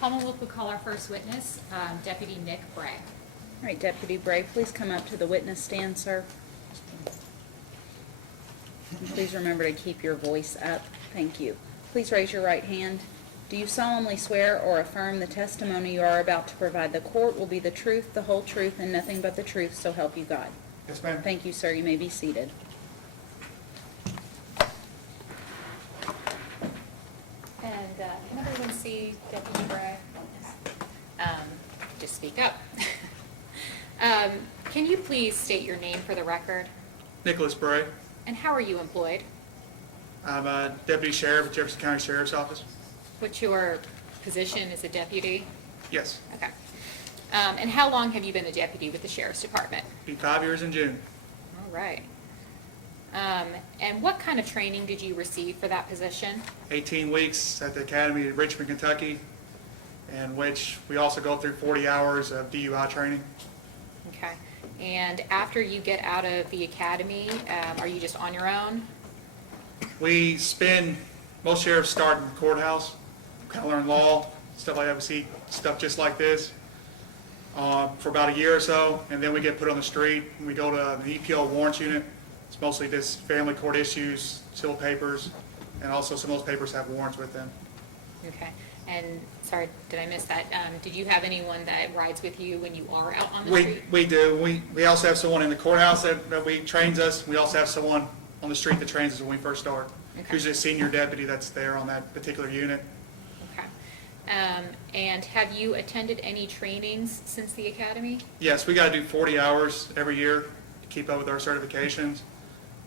Commonwealth will call our first witness, Deputy Nick Bray. All right, Deputy Bray, please come up to the witness stand, sir. And please remember to keep your voice up. Thank you. Please raise your right hand. Do you solemnly swear or affirm the testimony you are about to provide the court will be the truth, the whole truth, and nothing but the truth, so help you God? Yes, ma'am. Thank you, sir. You may be seated. And can everyone see Deputy Bray? Just speak up. Can you please state your name for the record? Nicholas Bray. And how are you employed? I'm a deputy sheriff at Jefferson County Sheriff's Office. What's your position as a deputy? Yes. Okay. And how long have you been a deputy with the Sheriff's Department? Be 5 years in June. All right. And what kind of training did you receive for that position? 18 weeks at the Academy in Richmond, Kentucky, in which we also go through 40 hours of DUI training. Okay. And after you get out of the academy, are you just on your own? We spend, most sheriffs start in the courthouse, kind of learn law, stuff like that. We see stuff just like this for about a year or so, and then we get put on the street and we go to the EPO warrants unit. It's mostly just family court issues, civil papers, and also some of those papers have warrants with them. Okay. And sorry, did I miss that? Did you have anyone that rides with you when you are out on the We street? do. We also have someone in the courthouse that trains us. We also have someone on the street that trains us when we first start. Okay. Usually a senior deputy that's there on that particular unit. Okay. And have you attended any trainings since the academy? Yes, we got to do 40 hours every year to keep up with our certifications.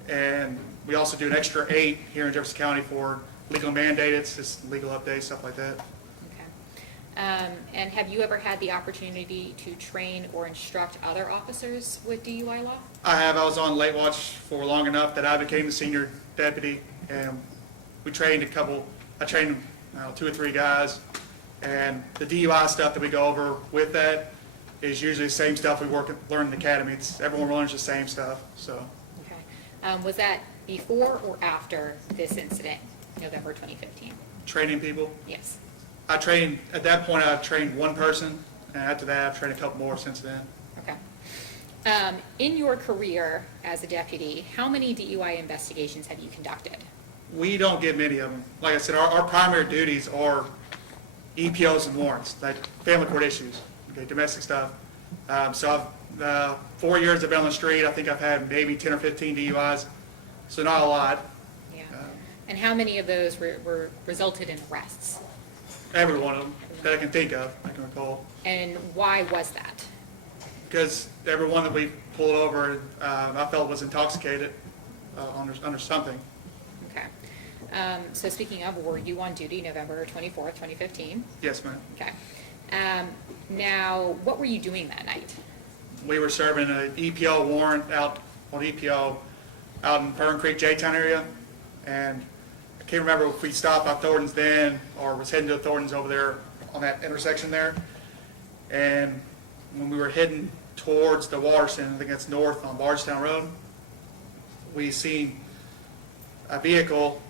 And we also do an extra 8 here in Jefferson County for legal mandated, just legal updates, stuff like that. Okay. And have you ever had the opportunity to train or instruct other officers with DUI law? I have. I was on late watch for long enough that I became the senior deputy, and we trained I trained 2 or 3 guys, and the DUI stuff that we go over with that is usually the same stuff we learn in the academy. Everyone learns the same stuff. So. Okay. Was that before or after this incident, November 2015? Training people. Yes. At that point I trained 1 person, and after that I've trained a couple more since then. Okay. In your career as a deputy, how many DUI investigations have you conducted? We don't get many of them. Like I said, our primary duties are EPOs and warrants, like family court issues, okay, domestic stuff. So I've 4 years I've been on the street. I think I've had maybe 10 or 15 DUIs, so not a lot. Yeah. And how many of those were resulted in arrests? Every one of them that I can think of, I can recall. And why was that? Because every one that we pulled over, I felt was intoxicated under something. Okay. So speaking of, were you on duty November 24th, 2015? Yes, ma'am. Okay. Now, what were you doing that night? We were serving an EPO warrant out on EPO out in Fern Creek, J-Town area, and I can't remember if we stopped at Thornton's then or was heading to Thornton's over there on that intersection there. And when we were heading towards the Waterston, I think that's north on Bardstown Road, we seen a vehicle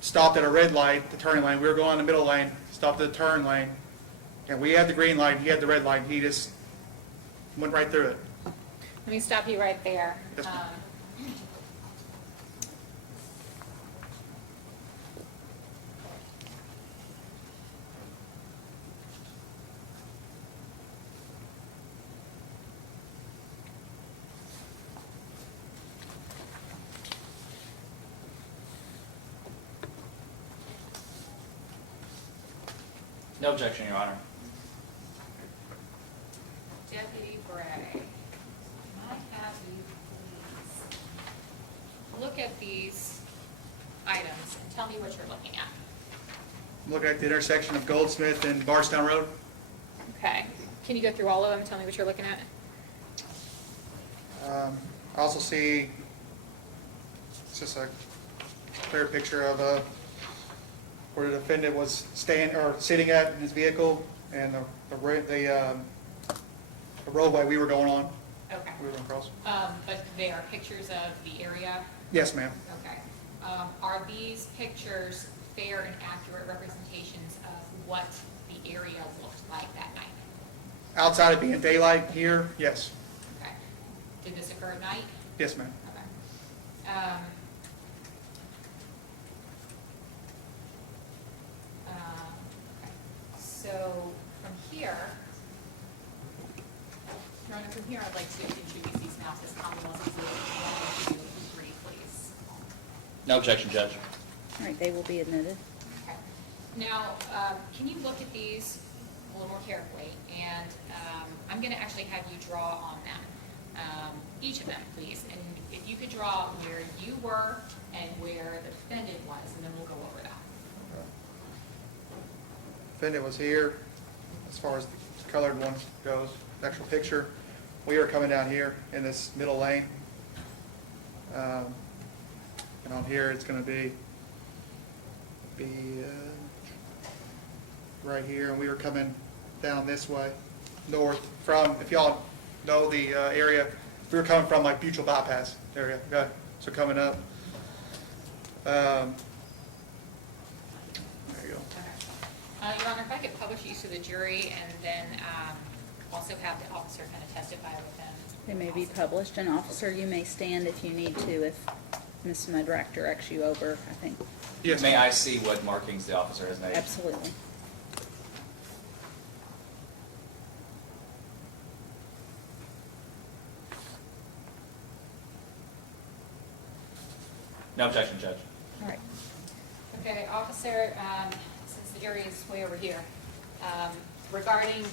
stopped at a red light, the turning lane. We were going in the middle lane, stopped at the turn lane, and we had the green light, he had the red light, and he just went right through it. Let me stop you right there. Yes, ma'am. No objection, Your Honor. Deputy Bray, can I have you please look at these items and tell me what you're looking at? I'm looking at the intersection of Goldsmith and Bardstown Road. Okay. Can you go through all of them and tell me what you're looking at? I also see, it's just a clear picture of where the defendant was sitting at in his vehicle, and the roadway we were going on. Okay. We were going across. But they are pictures of the area? Yes, ma'am. Okay. Are these pictures fair and accurate representations of what the the area looked like that night? Outside of being daylight here, yes. Okay. Did this occur at night? Yes, ma'am. Okay. Okay. So from here, Your Honor, from here, I'd like to introduce these maps as Commonwealth Exhibit 1 and 2, 3, please. No objection, Judge. All right, they will be admitted. Okay. Now, can you look at these a little more carefully? And I'm going to actually have you draw on them, each of them, please. And if you could draw where you were and where the defendant was, and then we'll go over that. Defendant was here, as far as the colored ones goes, the actual picture. We were coming down here in this middle lane. And on here, it's gonna be right here, and we were coming down this way, north from, if y'all know the area, we were coming from like Butyl Bypass area, okay? So coming up. There you go. Okay. Your Honor, if I could publish these to the jury and then also have the officer kind of testify with them. They may be published. An officer, you may stand if you need to, if Ms. Mudrack directs you over, I think. Yes, May I see what markings the officer has made? Absolutely. No objection, Judge. All right. Okay, officer, since the area is way over here, regarding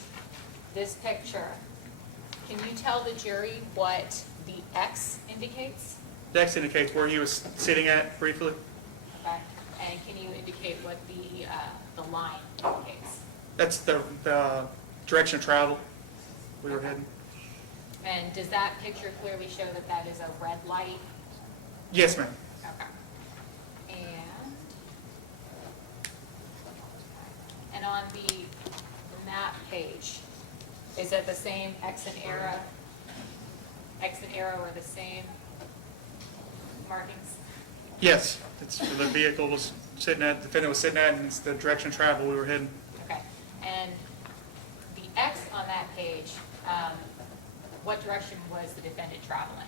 this picture, can you tell the jury what the X indicates? Next indicates where he was sitting at briefly. Okay, and can you indicate what the line indicates? That's the direction of travel we were heading. And does that picture clearly show that that is a red light? Yes, ma'am. Okay. And on the map page, is it the same X and arrow? X and arrow are the same markings? Yes, it's where the vehicle was sitting at, the defendant was sitting at, and it's the direction of travel we were heading. Okay. And the X on that page, what direction was the defendant traveling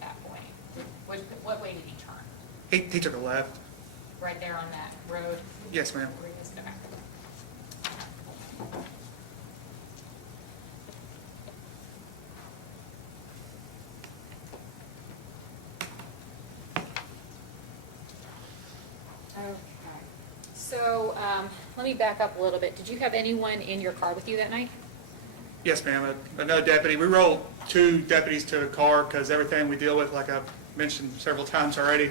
at that point? What way did he turn? He took a left. Right there on that road? Yes, ma'am. Where he is? Okay. Okay. So let me back up a little bit. Did you have anyone in your car with you that night? Yes, ma'am. Another deputy. We rolled 2 deputies to a car because everything we deal with, like I've mentioned several times already,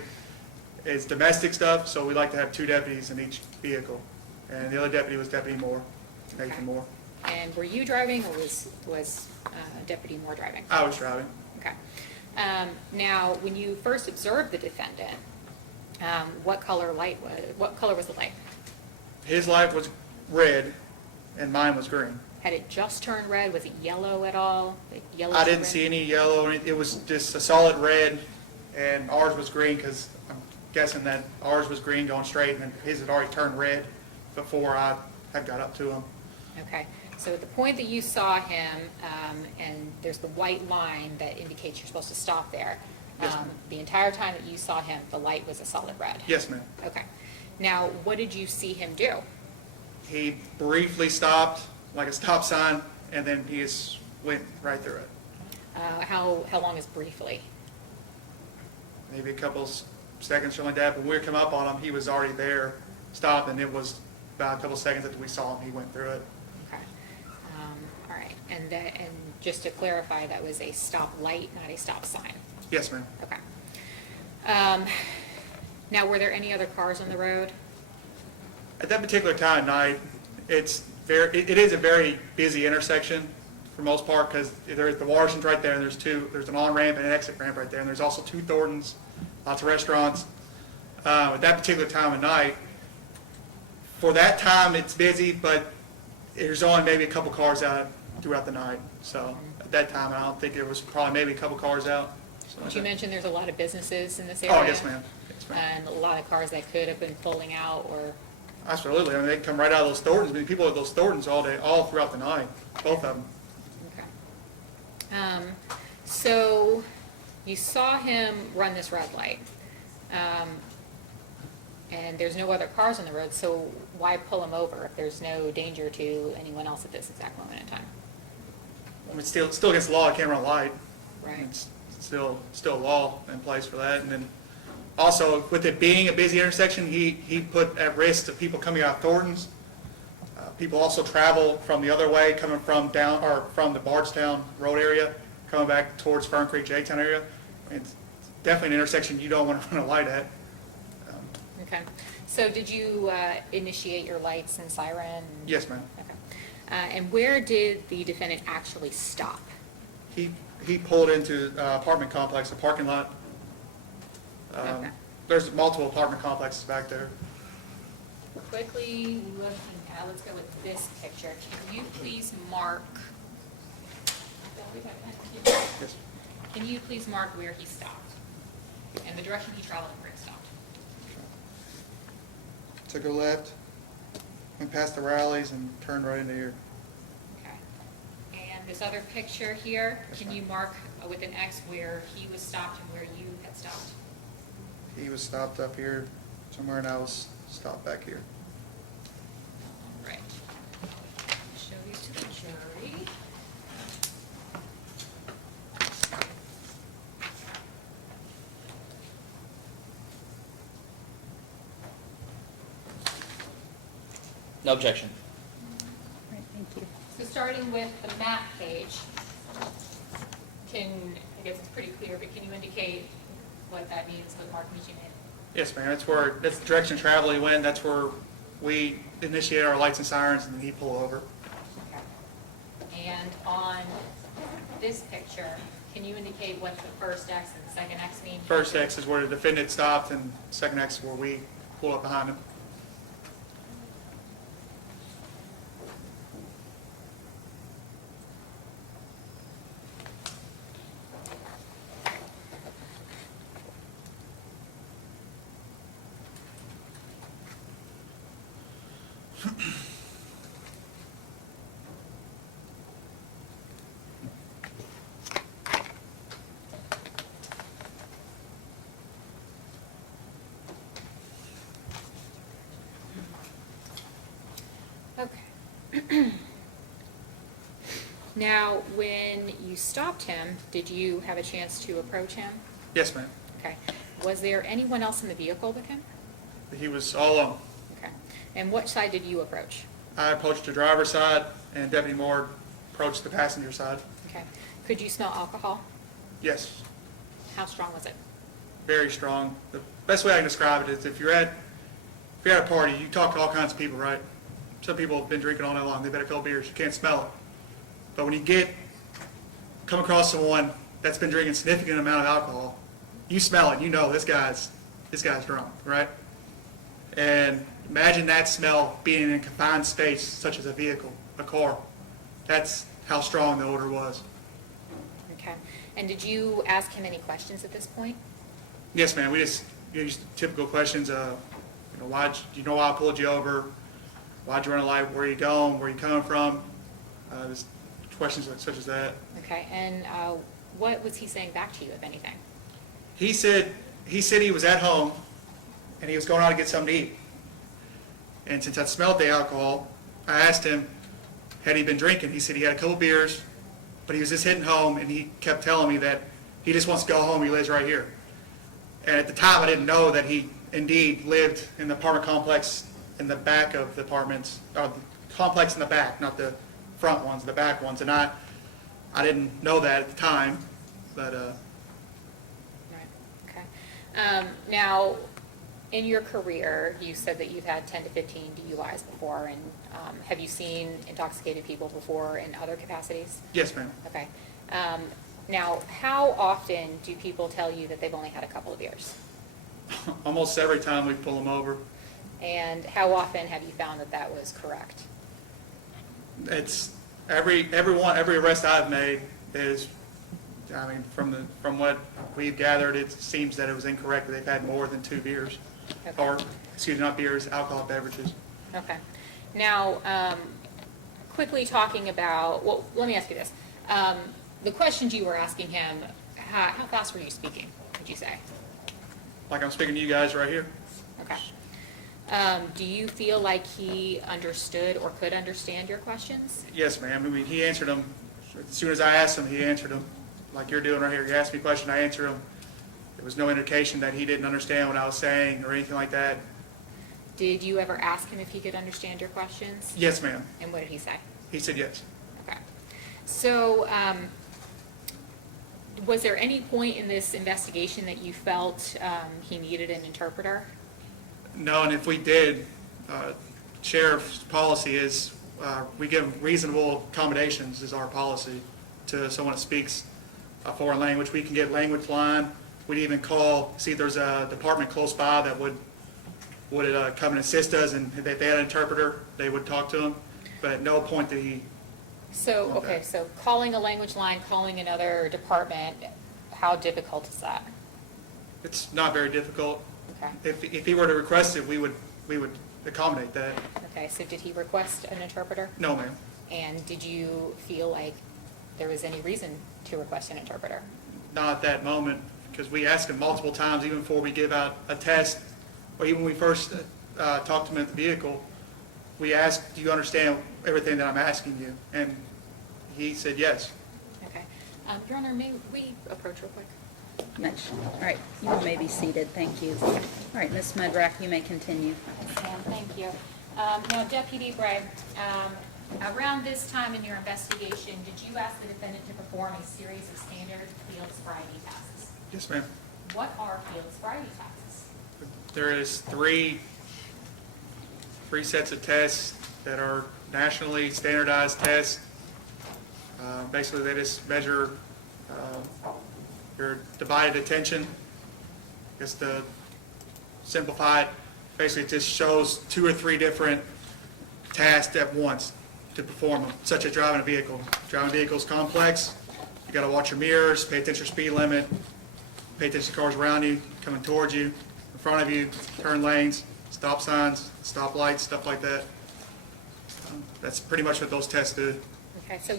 is domestic stuff. So we like to have 2 deputies in each vehicle. And the other deputy was Deputy Moore, Nathan Moore. And were you driving, or was Deputy Moore driving? I was driving. Okay. Now, when you first observed the defendant, what color was the light? His light was red, and mine was green. Had it just turned red? Was it yellow at all? Like yellow I to didn't red? see any yellow. It was just a solid red, and ours was green because I'm guessing that ours was green going straight, and then his had already turned red before I had got up to him. Okay. So at the point that you saw him, and there's the white line that indicates you're supposed to stop there, Yes, ma'am. the entire time that you saw him, the light was a solid red? Yes, ma'am. Okay. Now, what did you see him do? He briefly stopped, like a stop sign, and then he just went right through it. How long is briefly? Maybe a couple seconds, something like that. But when we come up on him, he was already there, stopped, and it was about a couple seconds after we saw him, he went through it. Okay. All right. And just to clarify, that was a stop light, not a stop sign? Yes, ma'am. Okay. Now, were there any other cars on the road? At that particular time of night, it is a very busy intersection for the most part because there's the Washington's right there, and there's an on-ramp and an exit ramp right there, and there's also 2 Thorntons, lots of restaurants. At that particular time of night, for that time, it's busy, but there's only maybe a couple cars out throughout the night. So at that time, I don't think there was probably maybe a couple cars out. Did you mention there's a lot of businesses in this area? Oh, yes, ma'am. Yes, ma'am. And a lot of cars that could have been pulling out or Absolutely. I mean, they come right out of those Thorntons. I mean, people at those Thorntons all day, all throughout the night, both of them. Okay. So you saw him run this red light, and there's no other cars on the road, so why pull him over if there's no danger to anyone else at this exact moment in time? I mean, it's still against the law. I can't run a light. Right. It's still a law in place for that. And then also, with it being a busy intersection, he put at risk of people coming out of Thorntons. People also travel from the other way, coming from the Bardstown Road area, coming back towards Fern Creek, J-Town area. It's definitely an intersection you don't want to run a light at. Okay. So did you initiate your lights and siren? Yes, ma'am. Okay. And where did the defendant actually stop? He pulled into apartment complex, a parking lot. Okay. There's multiple apartment complexes back there. Quickly looking at, let's go with this picture. Can you please mark? Yes. Can you please mark where he stopped and the direction he traveled and where he stopped? Took a left, went past the rallies and turned right into here. Okay. And this other picture here, can you mark with an X where he was stopped and where you had stopped? He was stopped up here somewhere and I was stopped back here. All right. Show these to the jury. No objection. Right, thank you. So starting with the map page, I guess it's pretty clear, but can you indicate what that means, what markings you made? Yes, ma'am. That's the direction of travel he went. That's where we initiate our lights and sirens and he pulled over. Okay. And on this picture, can you indicate what the first X and the second X mean? First X is where the defendant stopped and second X is where we pulled up behind him. Okay. Now, when you stopped him, did you have a chance to approach him? Yes, ma'am. Okay. Was there anyone else in the vehicle with him? He was all alone. Okay. And what side did you approach? I approached the driver's side and Deputy Moore approached the passenger side. Okay. Could you smell alcohol? Yes, How strong was it? very strong. The best way I can describe it is if you're at a party, you talk to all kinds of people, right? Some people have been drinking all night long. They've had a couple beers. You can't smell it. But when you come across someone that's been drinking a significant amount of alcohol, you smell it. You know this guy's drunk, right? And imagine that smell being in a confined space such as a vehicle, a car. That's how strong the odor was. Okay. And did you ask him any questions at this point? Yes, ma'am. We just typical questions. Why I pulled you over? Why'd you run a light? Where are you going? Where are you coming from? Just questions such as that. Okay. And what was he saying back to you, if anything? He said he was at home and he was going out to get something to eat. And since I smelled the alcohol, I asked him, had he been drinking? He said he had a couple beers, but he was just hitting home, and he kept telling me that he just wants to go home. He lives right here. And at the time, I didn't know that he indeed lived in the apartment complex in the back of the apartments, or the complex in the back, not the front ones, the back ones. And I didn't know that at the time, but Right. Okay. Now, in your career, you said that you've had 10 to 15 DUIs before, and have you seen intoxicated people before in other capacities? yes, ma'am. Okay. Now, how often do people tell you that they've only had a couple of beers? Almost every time we pull them over. And how often have you found that that was correct? It's every arrest I've made is, I mean, from what we've gathered, it seems that it was incorrect that they've had more than 2 beers. Okay. Or, excuse me, not beers, alcoholic beverages. Okay. Now, quickly talking about, well, let me ask you this. The questions you were asking him, how fast were you speaking, would you say? Like I'm speaking to you guys right here. Okay. Do you feel like he understood or could understand your questions? Yes, ma'am. I mean, he answered them. As soon as I asked him, he answered them. Like you're doing right here. You asked me a question, I answered him. There was no indication that he didn't understand what I was saying or anything like that. Did you ever ask him if he could understand your questions? Yes, ma'am. And what did he say? He said yes. Okay. So, was there any point in this investigation that you felt he needed an interpreter? No, and if we did, sheriff's policy is we give reasonable accommodations is our policy to someone that speaks a foreign language. We can get language line. We'd even call, see if there's a department close by that would come and assist us, and if they had an interpreter, they would talk to him. But at no point did he. So, okay, so calling a language line, calling another department, how difficult is that? It's not very difficult. Okay. If he were to request it, we would accommodate that. Okay, so did he request an interpreter? No, ma'am. And did you feel like there was any reason to request an interpreter? Not at that moment, because we asked him multiple times, even before we give out a test, or even when we first talked to him at the vehicle, we asked, do you understand everything that I'm asking you? And he said yes. Okay. Your Honor, may we approach real quick? Mitch. All right, you may be seated. Thank you. All right, Ms. Mudrack, you may continue. Sam, thank you. Now, Deputy Bray, around this time in your investigation, did you ask the defendant to perform a series of standard field sobriety tests? Yes, ma'am. What are field sobriety tests? There is three sets of tests that are nationally standardized tests. Basically, they just measure your divided attention. Just to simplify it, basically it just shows 2 or 3 different tasks at once to perform them, such as driving a vehicle. Driving a vehicle is complex. You got to watch your mirrors, pay attention to speed limit, pay attention to cars around you, coming towards you, in front of you, turn lanes, stop signs, stop lights, stuff like that. That's pretty much what those tests do. Okay, so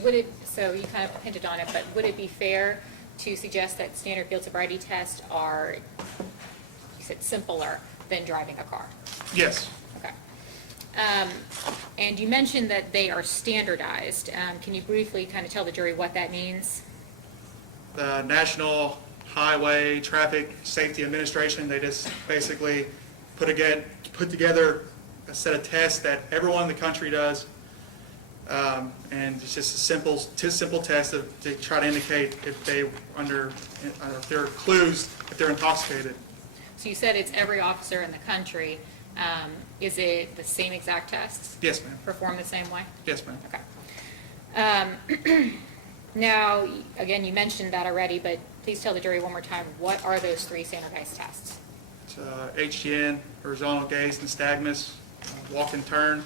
you kind of hinted on it, but would it be fair to suggest that standard field sobriety tests are, you said, simpler than driving a car? Yes. Okay. And you mentioned that they are standardized. Can you briefly kind of tell the jury what that means? The National Highway Traffic Safety Administration, they just basically put together a set of tests that everyone in the country does. And it's just a simple test to try to indicate if they're clues, if they're intoxicated. So you said it's every officer in the country. Is it the same exact tests? Yes, ma'am. Performed the same way? Yes, ma'am. Okay. Now, again, you mentioned that already, but please tell the jury one more time, what are those 3 standardized tests? It's HGN, horizontal gaze, nystagmus, walk and turn,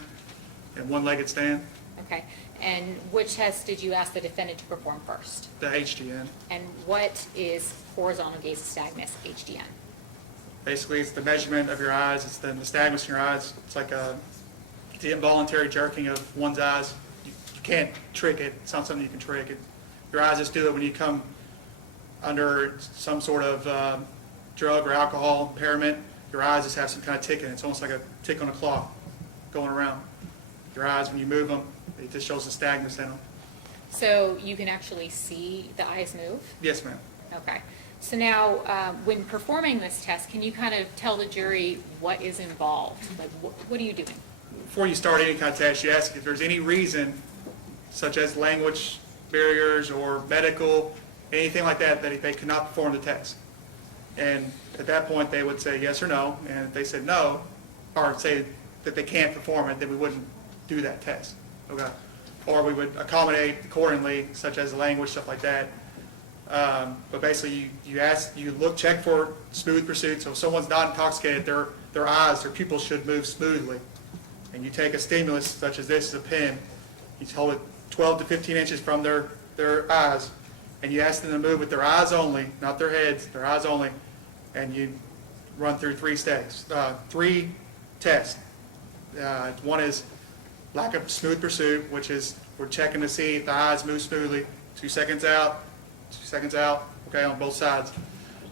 and one-legged stand. Okay. And which test did you ask the defendant to perform first? The HGN. And what is horizontal gaze nystagmus, HDN? Basically, it's the measurement of your eyes. It's the nystagmus in your eyes. It's like the involuntary jerking of one's eyes. You can't trick it. It's not something you can trick. Your eyes just do it when you come under some sort of drug or alcohol impairment. Your eyes just have some kind of tick in it. It's almost like a tick on a clock going around. Your eyes, when you move them, it just shows nystagmus in them. So you can actually see the eyes move? Yes, ma'am. Okay. So now, when performing this test, can you kind of tell the jury what is involved? Like, what are you doing? Before you start any kind of test, you ask if there's any reason, such as language barriers or medical, anything like that, that they could not perform the test. And at that point, they would say yes or no. And if they said no, or say that they can't perform it, then we wouldn't do that test. Okay. Or we would accommodate accordingly, such as language, stuff like that. But basically, check for smooth pursuit. So if someone's not intoxicated, their eyes, their pupils should move smoothly. And you take a stimulus, such as this, a pen, you hold it 12 to 15 inches from their eyes, and you ask them to move with their eyes only, not their heads, their eyes only, and you run through 3 tests. One is lack of smooth pursuit, which is we're checking to see if the eyes move smoothly. 2 seconds out, okay, on both sides.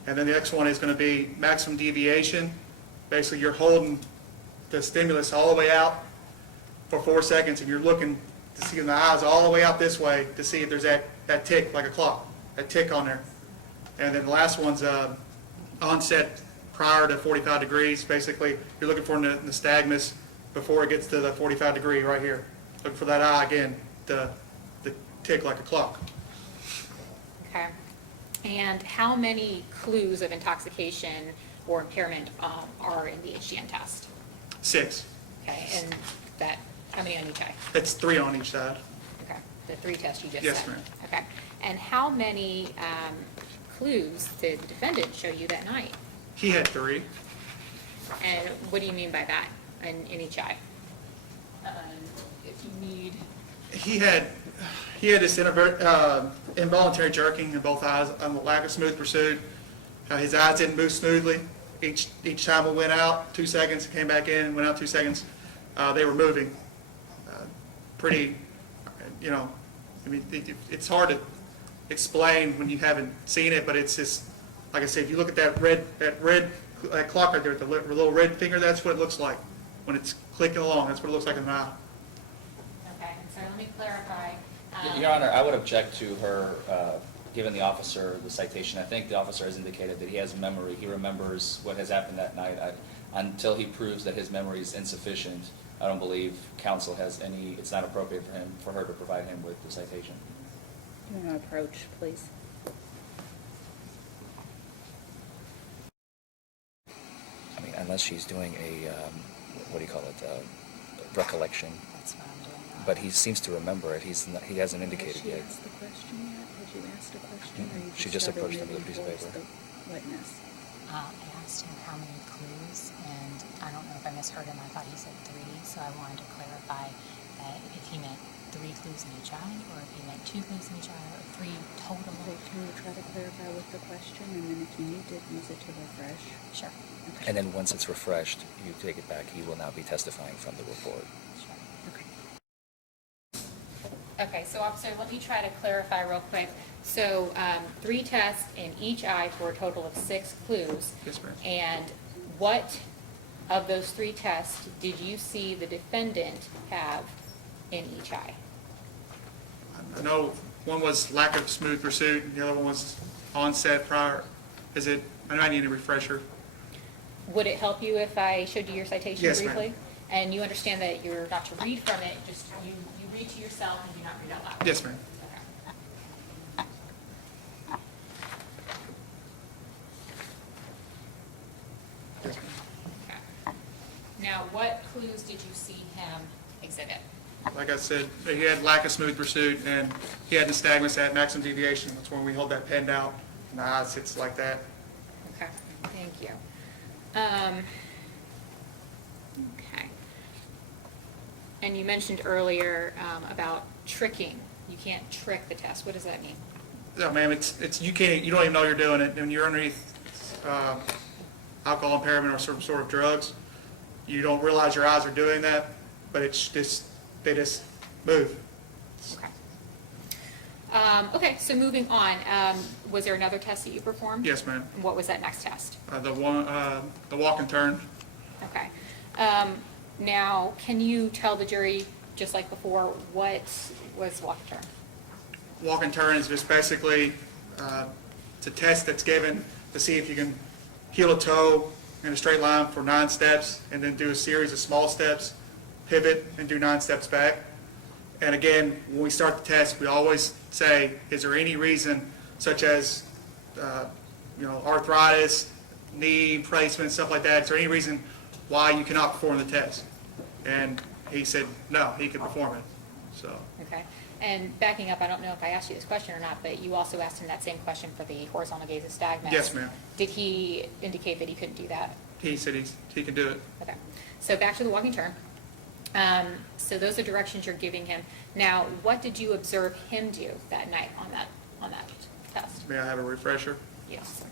And then the next one is going to be maximum deviation. Basically, you're holding the stimulus all the way out for 4 seconds, and you're looking to see the eyes all the way out this way to see if there's that tick, like a clock, that tick on there. And then the last one's onset prior to 45 degrees. Basically, you're looking for nystagmus before it gets to the 45 degree right here. Look for that eye again, the tick like a clock. Okay. And how many clues of intoxication or impairment are in the HGN test? 6. Okay, and that, how many on each eye? It's 3 on each side. Okay, the 3 tests you just Yes, said. ma'am. Okay, and how many clues did the defendant show you that night? He had 3. And what do you mean by that in each eye? If you need, He had this involuntary jerking in both eyes, the lack of smooth pursuit. His eyes didn't move smoothly. Each time we went out 2 seconds, came back in, went out 2 seconds, they were moving. Pretty, I mean, it's hard to explain when you haven't seen it, but it's just, like I said, if you look at that red clock right there, the little red finger, that's what it looks like when it's clicking along. That's what it looks like in an eye. okay, so let me clarify. Your Honor, I would object to her giving the officer the citation. I think the officer has indicated that he has memory. He remembers what has happened that night. Until he proves that his memory is insufficient, I don't believe counsel has any, it's not appropriate for her to provide him with the citation. You want to approach, please? I mean, unless she's doing a, what do you call it, recollection. That's what I'm doing now. But he seems to remember it. He hasn't indicated Has she yet. asked the question yet? Has you asked a question? Or you She just started approached him with a moving piece of towards paper. the witness. I asked him how many clues, and I don't know if I misheard him. I thought he said 3, so I wanted to clarify that if he meant 3 clues in each eye, or if he meant 2 clues in each eye, or 3 total. Okay, can you try to clarify with the question, and then if you need to use it to refresh? Sure, And then once it's refreshed, you take it back. He will now be testifying from the report. sure. Okay. Okay, so officer, let me try to clarify real quick. So 3 tests in each eye for a total of 6 clues. Yes, ma'am. And what of those 3 tests did you see the defendant have in each eye? I know one was lack of smooth pursuit, and the other one was onset prior. I know I need a refresher. Would it help you if I showed you your citation Yes, ma'am. briefly? And you understand that you're not to read from it, just you read to yourself and do not read out loud? Yes, ma'am. Okay. Yes, ma'am. Okay. Now, what clues did you see him exhibit? Like I said, he had lack of smooth pursuit, and he had nystagmus at maximum deviation. That's when we hold that pen out, and the eye sits like that. Okay, thank you. Okay. And you mentioned earlier about tricking. You can't trick the test. What does that mean? No, ma'am, you don't even know you're doing it. When you're underneath alcohol impairment or some sort of drugs, you don't realize your eyes are doing that, but they just move. Okay. Okay, so moving on, was there another test that you performed? Yes, ma'am. And what was that next test? The walk and turn. Okay. Now, can you tell the jury, just like before, what was walk and turn? Walk and turn is just basically, it's a test that's given to see if you can heel a toe in a straight line for 9 steps, and then do a series of small steps, pivot, and do 9 steps back. And again, when we start the test, we always say, is there any reason, such as arthritis, knee replacement, stuff like that, is there any reason why you cannot perform the test? And he said, no, he could perform it, so. Okay. And backing up, I don't know if I asked you this question or not, but you also asked him that same question for the horizontal gaze nystagmus. Yes, ma'am. Did he indicate that he couldn't do that? He said he can do it. Okay. So back to the walking turn. So those are directions you're giving him. Now, what did you observe him do that night on that test? May I have a refresher? Yes.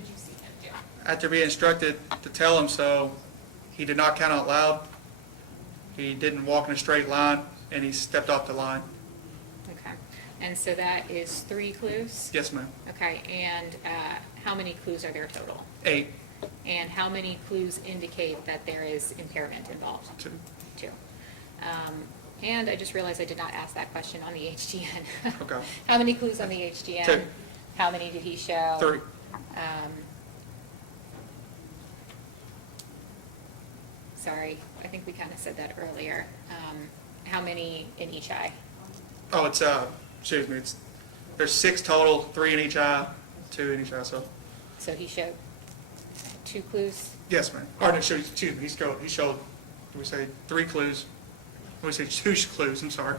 did you see him do? After being instructed to tell him so, he did not count out loud. He didn't walk in a straight line, and he stepped off the line. Okay, and so that is 3 clues? Yes, ma'am. Okay, and how many clues are there total? 8 And how many clues indicate that there is impairment involved? 2. 2. And I just realized I did not ask that question on the HDN. Okay. How many clues on the HDN? 2. How many did he show? 3. Sorry, I think we kind of said that earlier. How many in each eye? Oh, excuse me, there's 6 total, 3 in each eye, 2 in each eye, so, So he showed 2 clues? yes, ma'am. Or, no, excuse me, he showed, we say 3 clues, we say 2 clues, I'm sorry.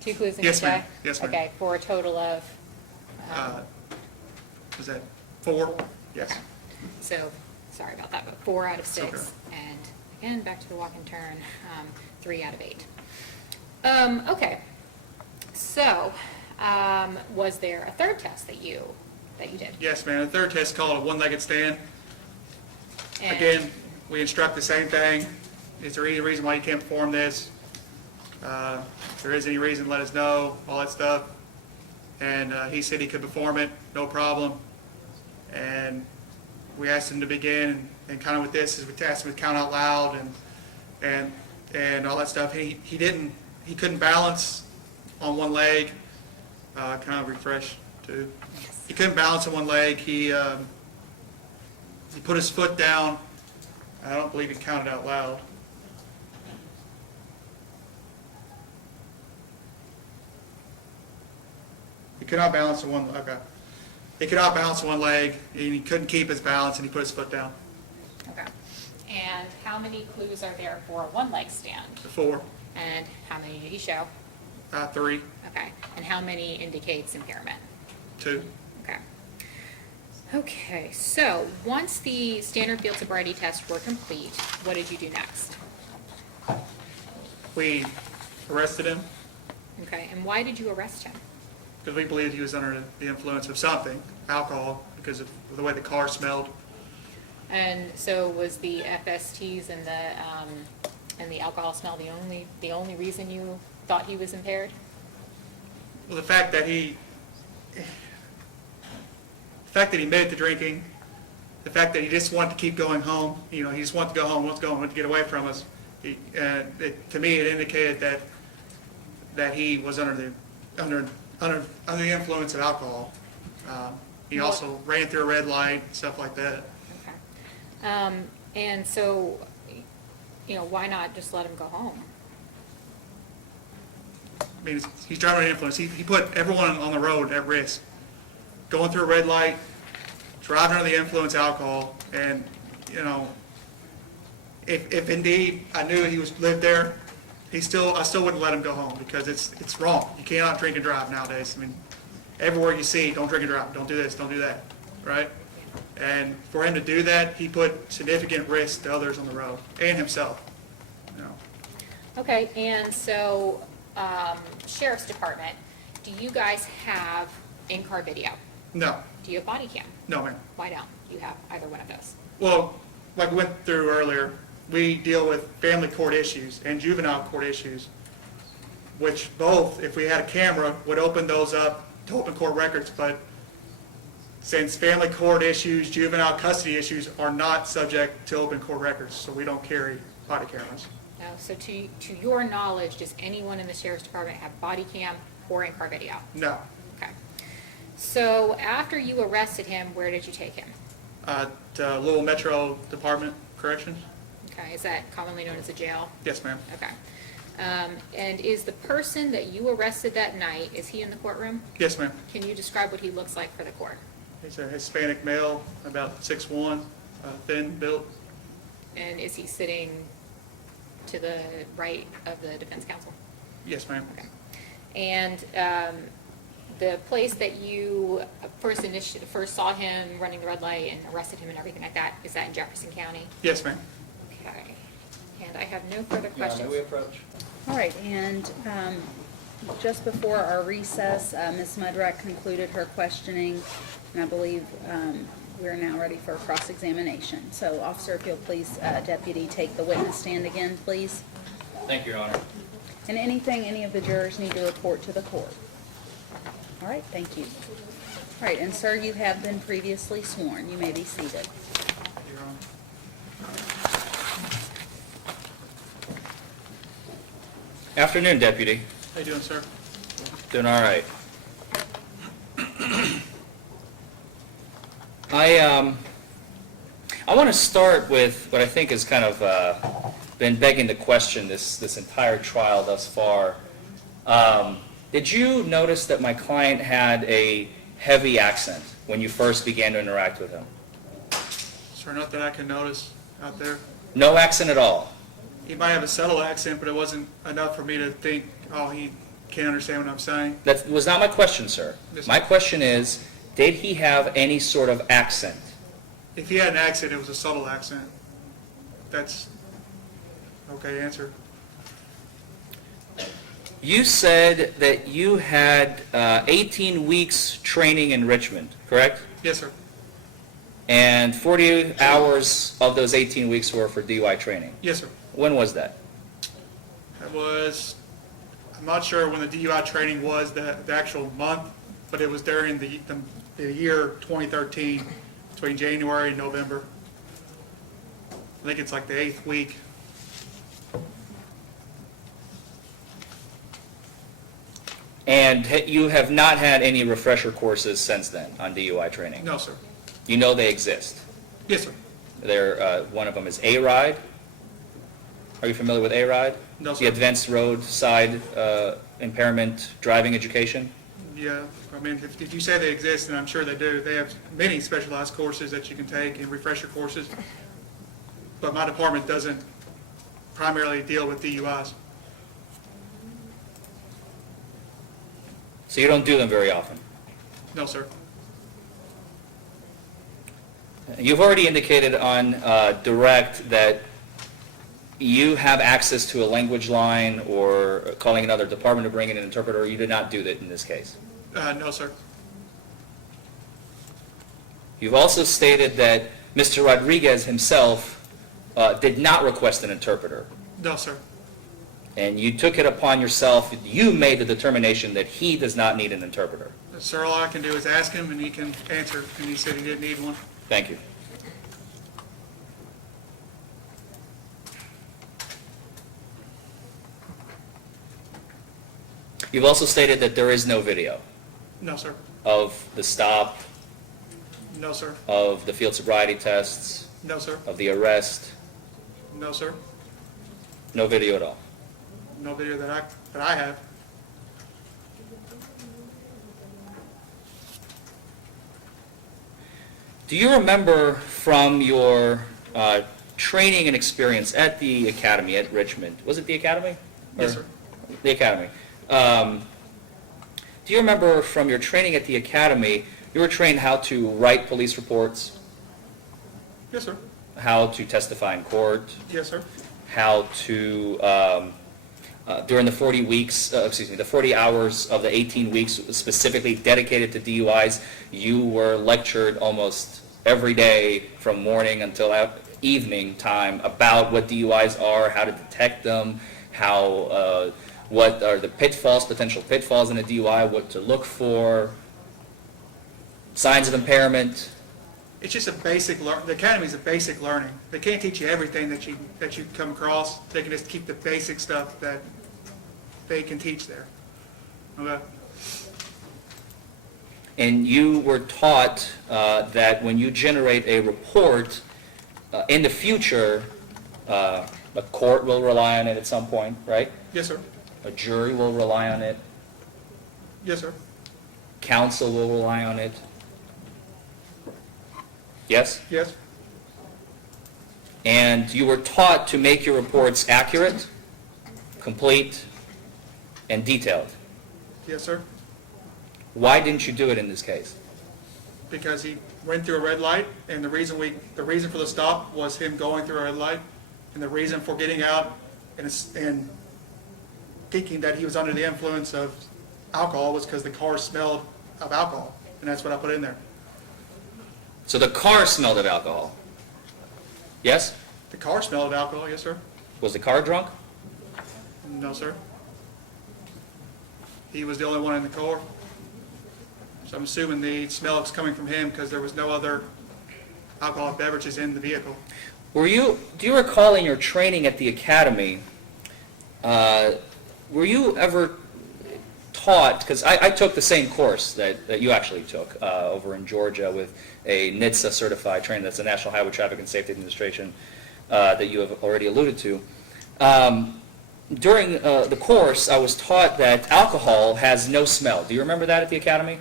2 clues in Yes, each ma'am. eye? Yes, ma'am. Okay, for a total of? Was that 4? Yes. So, sorry about that, but 4 out of 6. Okay. And again, back to the walk and turn, 3 out of 8. Okay, so, was there a third test that you did? Yes, ma'am. The third test is called a one-legged stand. And- Again, we instruct the same thing. Is there any reason why you can't perform this? If there is any reason, let us know, all that stuff. And he said he could perform it, no problem. And we asked him to begin, and kind of with this, is we asked him to count out loud and all that stuff. He couldn't balance on one leg. Kind of refresh too. Yes. He couldn't balance on one leg. He put his foot down. I don't believe he counted out loud. He could not balance on one. Okay. He could not balance on one leg, and he couldn't keep his balance, and he put his foot down. Okay. And how many clues are there for a one-leg stand? 4, And how many did he show? 3, Okay. And how many indicates impairment? 2. Okay. Okay, so once the standard field sobriety tests were complete, what did you do next? We arrested him Okay, and why did you arrest him? because we believed he was under the influence of something, alcohol, because of the way the car smelled. And so was the FSTs and the alcohol smell the only reason you thought he was impaired? Well, the fact that he admitted to drinking, the fact that he just wanted to keep going home, he just wanted to go home, wanted to get away from us. To me, it indicated that he was under the influence of alcohol. He also ran through a red light, stuff like that. Okay. And so, why not just let him go home? I mean, he's driving under the influence. He put everyone on the road at risk. Going through a red light, driving under the influence of alcohol, and, if indeed I knew he lived there, I still wouldn't let him go home because it's wrong. You cannot drink and drive nowadays. I mean, everywhere you see, don't drink and drive, don't do this, don't do that, right? And for him to do that, he put significant risk to others on the road and himself. Okay, and so, Sheriff's Department, do you guys have in-car video? No, Do you have body cam? no, ma'am. Why don't you have either one of those? Well, like we went through earlier, we deal with family court issues and juvenile court issues, which both, if we had a camera, would open those up to open court records. But since family court issues, juvenile custody issues are not subject to open court records, so we don't carry body cameras. No, so to your knowledge, does anyone in the Sheriff's Department have body cam or in-car video? No. Okay. So after you arrested him, where did you take him? To Louisville Metro Department Corrections? Okay, is that commonly known as a jail? Yes, ma'am. Okay. And is the person that you arrested that night, is he in the courtroom? Yes, ma'am. Can you describe what he looks like for the court? He's a Hispanic male, about 6'1", thin built. And is he sitting to the right of the defense counsel? Yes, ma'am. Okay. And the place that you first saw him running the red light and arrested him and everything like that, is that in Jefferson County? Yes, ma'am. Okay. And I have no further Yeah, questions. may we approach? All right, and just before our recess, Ms. Mudrack concluded her questioning, and I believe We're now ready for cross-examination. So officer, if you'll please, deputy, take the witness stand again, please. Thank you, Your Honor. And anything any of the jurors need to report to the court. All right, thank you. All right, and sir, you have been previously sworn. You may be seated. Your Honor. Afternoon, Deputy. How you doing, sir? Doing all right. I want to start with what I think has kind of been begging the question this entire trial thus far. Did you notice that my client had a heavy accent when you first began to interact with him? Sir, not that I can notice out there. No accent at all? He might have a subtle accent, but it wasn't enough for me to think, oh, he can't understand what I'm saying. That was not my question, sir. Yes, sir. My question is, did he have any sort of accent? If he had an accent, it was a subtle accent. That's okay to answer. You said that you had 18 weeks training in Richmond, correct? Yes, sir. And 40 hours of those 18 weeks were for DUI training. Yes, sir. When was that? It was, I'm not sure when the DUI training was, the actual month, but it was during the year 2013, between January and November. I think it's like the 8th week. And you have not had any refresher courses since then on DUI training? No, sir. You know they exist? Yes, sir. One of them is A-RIDE. Are you familiar with A-RIDE? No, The sir. Advanced Roadside Impairment Driving Education? Yeah, I mean, if you say they exist, and I'm sure they do, they have many specialized courses that you can take and refresher courses. But my department doesn't primarily deal with DUIs. So you don't do them very often? No, sir. You've already indicated on direct that you have access to a language line or calling another department to bring in an interpreter. You did not do that in this case. No, sir. You've also stated that Mr. Rodriguez himself did not request an interpreter. No, sir. And you took it upon yourself, you made the determination that he does not need an interpreter. Sir, all I can do is ask him, and he can answer, and he said he didn't need one. Thank you. You've also stated that there is no video No, sir. of the stop, No, sir. of the field sobriety tests, No, sir. of the arrest. No, sir. No video at all. No video that I have. Do you remember from your training and experience at the academy at Richmond, was it the academy? Yes, sir. The academy. Do you remember from your training at the academy, you were trained how to write police reports, Yes, sir. how to testify in court, Yes, sir. how to, during the 40 hours of the 18 weeks specifically dedicated to DUIs, you were lectured almost every day from morning until evening time about what DUIs are, how to detect them, how, what are the pitfalls, potential pitfalls in a DUI, what to look for, signs of impairment. It's just a basic the academy is a basic learning. They can't teach you everything that you come across. They can just keep the basic stuff that they can teach there. Okay. And you were taught that when you generate a report, in the future, a court will rely on it at some point, right? Yes, sir. A jury will rely on it. Yes, sir. Counsel will rely on it. Yes? Yes. And you were taught to make your reports accurate, complete, and detailed. Yes, sir. Why didn't you do it in this case? Because he went through a red light, and the reason for the stop was him going through a red light, and the reason for getting out and thinking that he was under the influence of alcohol was because the car smelled of alcohol, and that's what I put in there. So the car smelled of alcohol? Yes? The car smelled of alcohol, yes, sir. Was the car drunk? No, sir. He was the only one in the car. So I'm assuming the smell was coming from him because there was no other alcoholic beverages in the vehicle. Do you recall in your training at the academy, were you ever taught, because I took the same course that you actually took over in Georgia with a NHTSA certified training, that's the National Highway Traffic and Safety Administration that you have already alluded to. During the course, I was taught that alcohol has no smell. Do you remember that at the academy?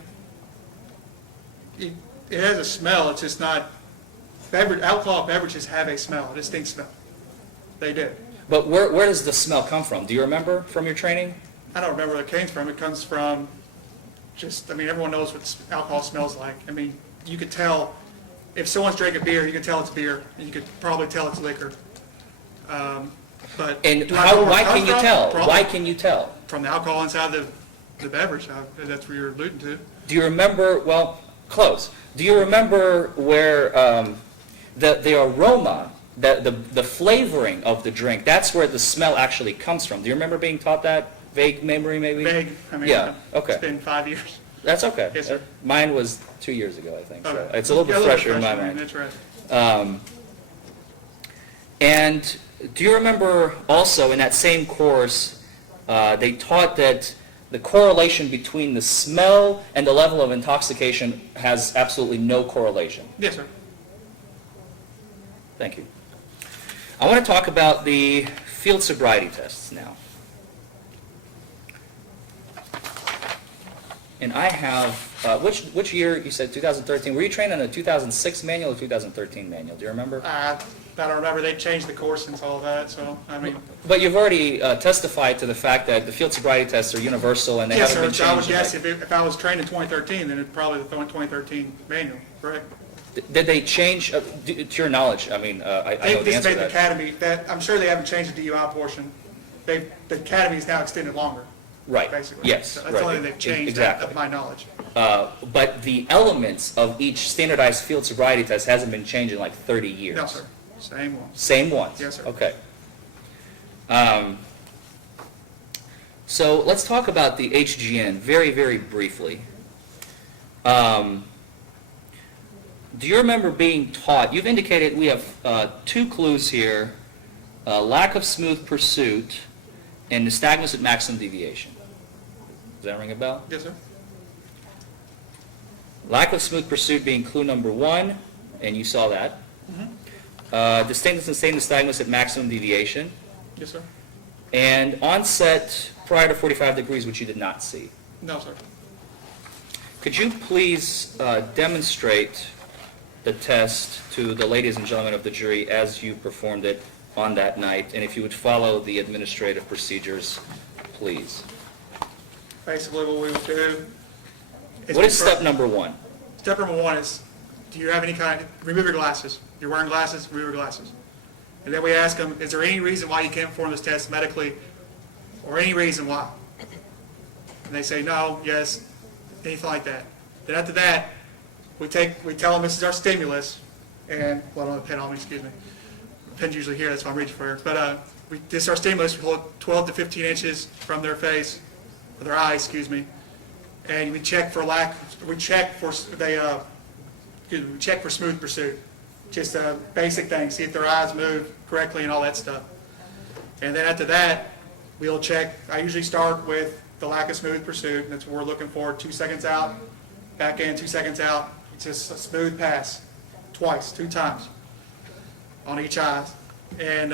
It has a smell, it's just not, alcoholic beverages have a smell, a distinct smell. They do. But where does the smell come from? Do you remember from your training? I don't remember where it came from. It comes from just, everyone knows what alcohol smells like. You could tell, if someone's drinking beer, you can tell it's beer, and you could probably tell it's liquor. But And do I know where why it comes can you from? tell? Probably Why can you tell? from the alcohol inside the beverage. That's what you're alluding to. Do you remember, well, close. Do you remember where the aroma, the flavoring of the drink, that's where the smell actually comes from? Do you remember being taught that? Vague memory, maybe? Vague. Yeah, okay. It's been 5 years. That's okay. Yes, sir. Mine was 2 years ago, I think. So Okay. it's a little bit Yeah, fresher in my fresher, mind. That's right. And do you remember also in that same course, they taught that the correlation between the smell and the level of intoxication has absolutely no correlation? Yes, sir. Thank you. I want to talk about the field sobriety tests now. And I have, which year, you said 2013, were you trained on a 2006 manual or 2013 manual? Do you remember? I don't remember. They changed the course since all that, so, But you've already testified to the fact that the field sobriety tests are universal and they yes, haven't sir. been I would changed. guess if I was trained in 2013, then it's probably the 2013 manual, correct? Did they change, to your knowledge, I know the This answer to made the that. academy, I'm sure they haven't changed the DUI portion. The academy is now extended longer, Right, basically. yes, So right. that's the only thing they've changed, Exactly. of my knowledge. But the elements of each standardized field sobriety test hasn't been changed in like 30 years. No, sir. Same one. Same ones? Yes, sir. Okay. So let's talk about the HGN very, very briefly. Do you remember being taught, you've indicated we have 2 clues here, lack of smooth pursuit and nystagmus at maximum deviation. Does that ring a bell? Yes, sir. Lack of smooth pursuit being clue number 1, and you saw that. Distinctness and sustained nystagmus at maximum deviation. Yes, sir. And onset prior to 45 degrees, which you did not see. No, sir. Could you please demonstrate the test to the ladies and gentlemen of the jury as you performed it on that night? And if you would follow the administrative procedures, please. Basically, what we would do is... What is step number 1? Step number 1 is, do you have any remove your glasses. You're wearing glasses, remove your glasses. And then we ask them, is there any reason why you can't perform this test medically, or any reason why? And they say no, yes, anything like that. Then after that, we tell them this is our stimulus, and, well, I don't have a pen on me, excuse me. The pen's usually here, that's why I'm reaching for it. But this is our stimulus, we hold 12 to 15 inches from their face, or their eyes, excuse me. And we check for smooth pursuit. Just a basic thing, see if their eyes move correctly and all that stuff. And then after that, we'll check, I usually start with the lack of smooth pursuit, and that's what we're looking for, 2 seconds out, back in, 2 seconds out. It's just a smooth pass, 2 times on each eye. And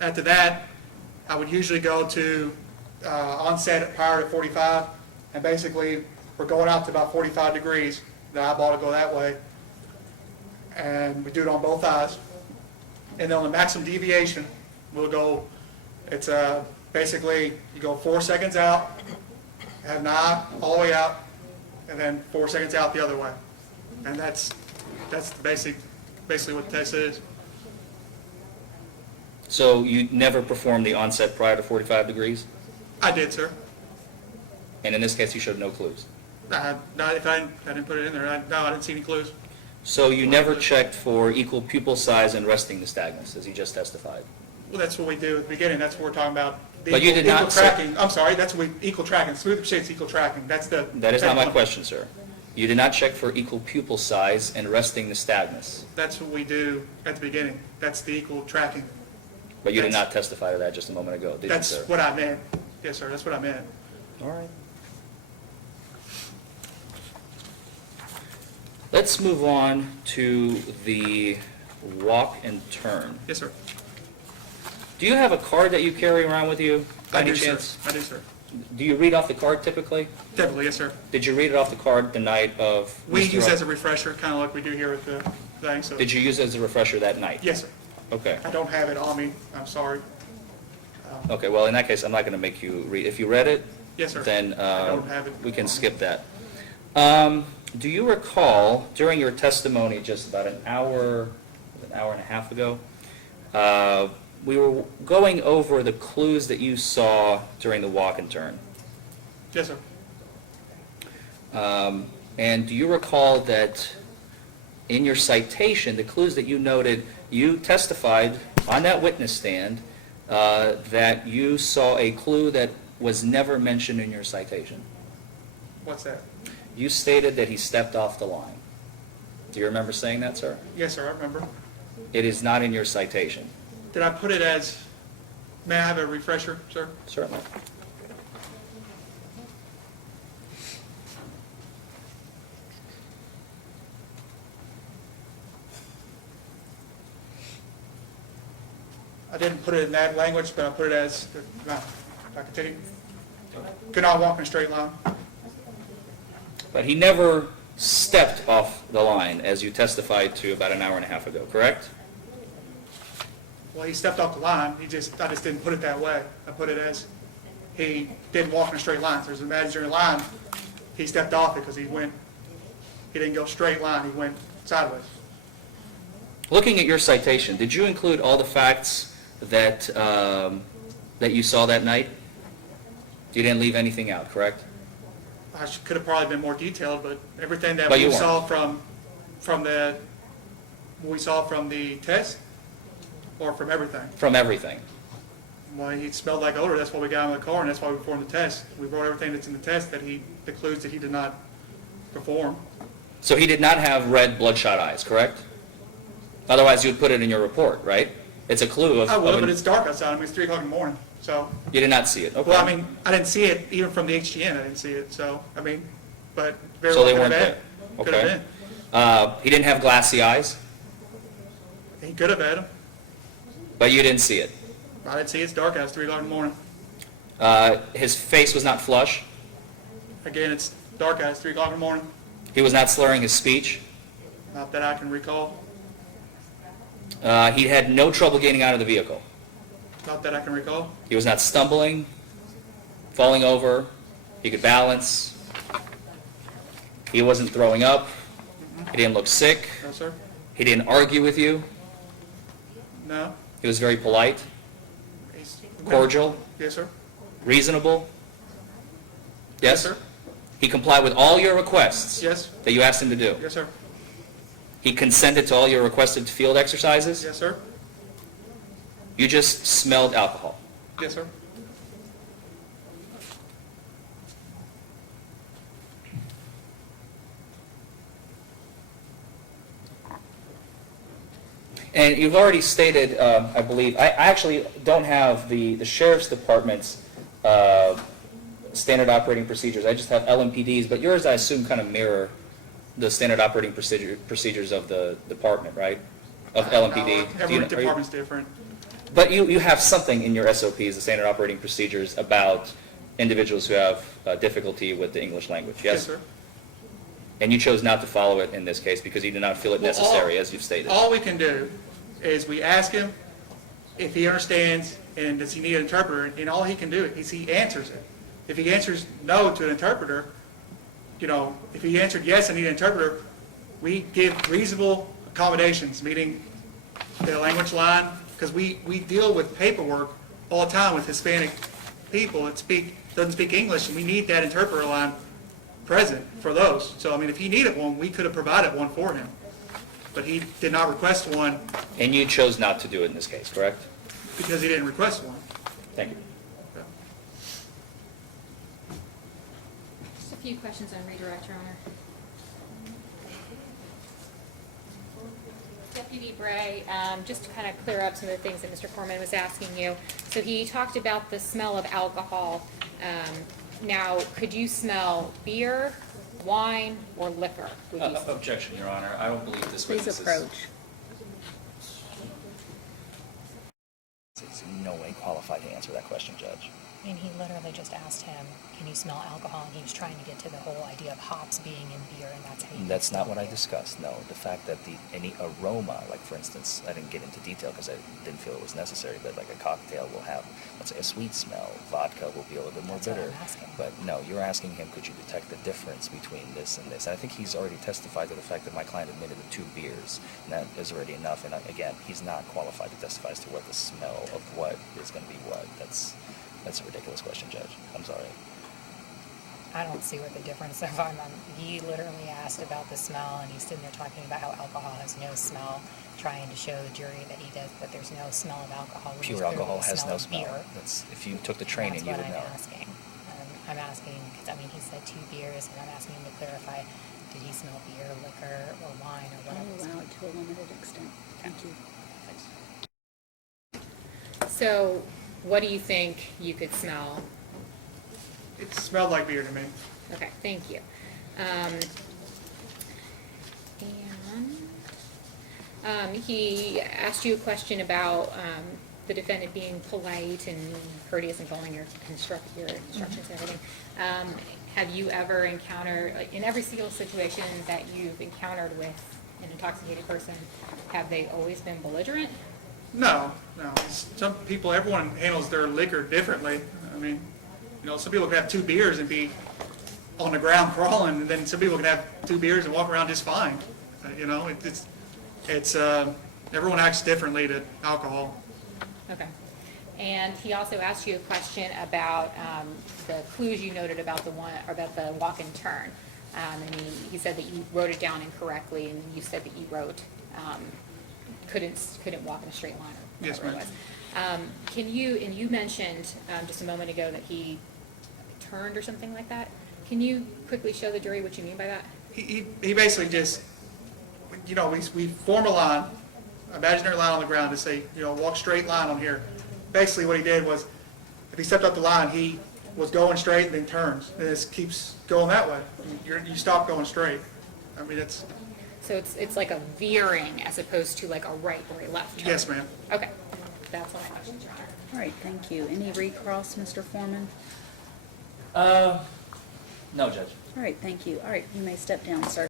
after that, I would usually go to onset prior to 45, and basically, we're going out to about 45 degrees, the eyeball to go that way. And we do it on both eyes. And then on the maximum deviation, we'll go, it's basically, you go 4 seconds out, have an eye all the way out, and then 4 seconds out the other way. And that's basically what the test is. So you never performed the onset prior to 45 degrees? I did, sir. And in this case, you showed no clues? Not if I didn't put it in there. No, I didn't see any clues. So you never checked for equal pupil size and resting nystagmus, as you just testified? Well, that's what we do at the beginning, that's what we're talking about. The But you equal- did not equal say- tracking. I'm sorry, that's what equal tracking, smooth proceedings, equal tracking, that's the. That is not my that's- question, sir. You did not check for equal pupil size and resting nystagmus, That's what we do at the beginning, that's the equal tracking. but you did That's- not testify to that just a moment ago, did you, That's sir? what I meant, yes, sir, that's what I meant. All right. Let's move on to the walk and turn. Yes, sir. Do you have a card that you carry around with you, by I any do, sir. chance? I do, sir. Do you read off the card typically? Definitely, yes, sir. Did you read it off the card the night of? We Mr. use Rupp- as a refresher, kind of like we do here at the thing, so. Did you use it as a refresher that night? Yes, sir. Okay. I don't have it on me, I'm sorry. Okay, well, in that case, I'm not going to make you read. If you read it, Yes, sir. then I don't have it. we can skip that. Do you recall, during your testimony just about an hour and a half ago, we were going over the clues that you saw during the walk and turn. Yes, sir. And do you recall that in your citation, the clues that you noted, you testified on that witness stand that you saw a clue that was never mentioned in your citation? What's that? You stated that he stepped off the line. Do you remember saying that, sir? Yes, sir, I remember. It is not in your citation. Did I put it as, may I have a refresher, sir? Certainly. I didn't put it in that language, but I put it as, no, I continue. Could not walk in a straight line. But he never stepped off the line, as you testified to about an hour and a half ago, correct? Well, he stepped off the line, I just didn't put it that way. I put it as, he didn't walk in a straight line. So there's an imaginary line, he stepped off it because he didn't go straight line, he went sideways. Looking at your citation, did you include all the facts that that you saw that night? You didn't leave anything out, correct? Could have probably been more detailed, but everything that But you we weren't. saw from the test, or from everything. From everything. Well, he smelled like odor, that's why we got him in the car, and that's why we performed the test. We wrote everything that's in the test the clues that he did not perform. So he did not have red bloodshot eyes, correct? Otherwise, you would put it in your report, right? It's a clue of... I of would, an- but it's dark outside, I mean, it's 3 o'clock in the morning, so. You did not see it, okay. Well, I mean, I didn't see it, even from the HGN, I didn't see it, so, I mean, but very So well they could have weren't been. there. Could have Okay. been. He didn't have glassy eyes, He could have had them. but you didn't see it. I didn't see it, it's dark out, it's 3 o'clock in the morning. His face was not flush. Again, it's dark out, it's 3 o'clock in the morning, He was not slurring his speech. not that I can recall, He had no trouble getting out of the vehicle. not that I can recall. He was not stumbling, falling over. He could balance. He wasn't throwing up. He didn't look sick. No, sir? He didn't argue with you. No? He was very polite, He's- cordial, Yes, sir? reasonable. Yes? sir? He complied with all your requests Yes? that you asked him to do. Yes, sir? He consented to all your requested field exercises. Yes, sir? You just smelled alcohol. Yes, sir? And you've already stated, I believe, I actually don't have the sheriff's department's standard operating procedures. I just have LMPDs, but yours, I assume, kind of mirror the standard operating procedures of the department, right? Of LMPD. No, Do you- every are you- department's different. But you have something in your SOPs, the standard operating procedures, about individuals who have difficulty with the English language, yes? sir? And you chose not to follow it in this case because you did not feel it Well, necessary, as you've stated. All we can do is we ask him if he understands and does he need an interpreter, and all he can do is he answers it. If he answers no to an interpreter, if he answered yes, I need an interpreter, we give reasonable accommodations, meaning the language line, because we deal with paperwork all the time with Hispanic people that doesn't speak English, and we need that interpreter line present for those. So, I mean, if he needed one, we could have provided one for him. but he did not request one And you chose not to do it in this case, correct? because he didn't request one. Thank you. Just a few questions on redirect, Your Honor. Deputy Bray, just to kind of clear up some of the things that Mr. Forman was asking you. So he talked about the smell of alcohol. Now, could you smell beer, wine, or liquor? Would you say? Objection, Your Honor. I don't believe this Please witness is... approach. He's in no way qualified to answer that question, Judge. And he literally just asked him, can you smell alcohol? And he was trying to get to the whole idea of hops being in beer, and that's how you... That's not what I discussed, no. The fact that any aroma, like for instance, I didn't get into detail because I didn't feel it was necessary, but like a cocktail will have, let's say, a sweet smell. Vodka will be a little bit more That's what bitter. I'm asking. But no, you're asking him, could you detect the difference between this and this? And I think he's already testified to the fact that my client admitted to 2 beers, and that is already enough. And again, he's not qualified to testify as to what the smell of what is going to be what. That's a ridiculous question, Judge. I'm sorry. I don't see what the difference is. He literally asked about the smell, and he's sitting there talking about how alcohol has no smell, trying to show the jury that there's no smell of alcohol. when Pure there's clearly alcohol the has no of smell. beer. That's, if you took the training, you would know. That's what I'm asking. I'm asking, because I mean, he said 2 beers, and I'm asking him to clarify, did he smell beer, liquor, or wine, or I whatever? will allow it to a limited extent. Thank you. So, what do you think you could smell? It smelled like beer to me. Okay, thank you. He asked you a question about the defendant being polite and courteous and following your instructions and everything. Have you ever encountered, like, in every single situation that you've encountered with an intoxicated person, have they always been belligerent? No. Some people, everyone handles their liquor differently. I mean, some people can have 2 beers and be on the ground crawling, and then some people can have 2 beers and walk around just fine. It's everyone acts differently to alcohol. Okay. And he also asked you a question about the clues you noted about the walk and turn. And he said that you wrote it down incorrectly, and you said that you wrote couldn't walk in a straight line, or Yes, whatever it ma'am. was. And you mentioned just a moment ago that he turned or something like that. Can you quickly show the jury what you mean by that? He basically just, we form a line, imaginary line on the ground to say, walk straight line on here. Basically what he did was, if he stepped up the line, he was going straight and then turns, and it keeps going that way. You stop going straight. I mean, it's... So it's like a veering as opposed to like a right or a left turn? Yes, ma'am. Okay. That's all my questions, Your Honor. All right, thank you. Any recross, Mr. Forman? No, Judge. All right, thank you. All right, you may step down, sir.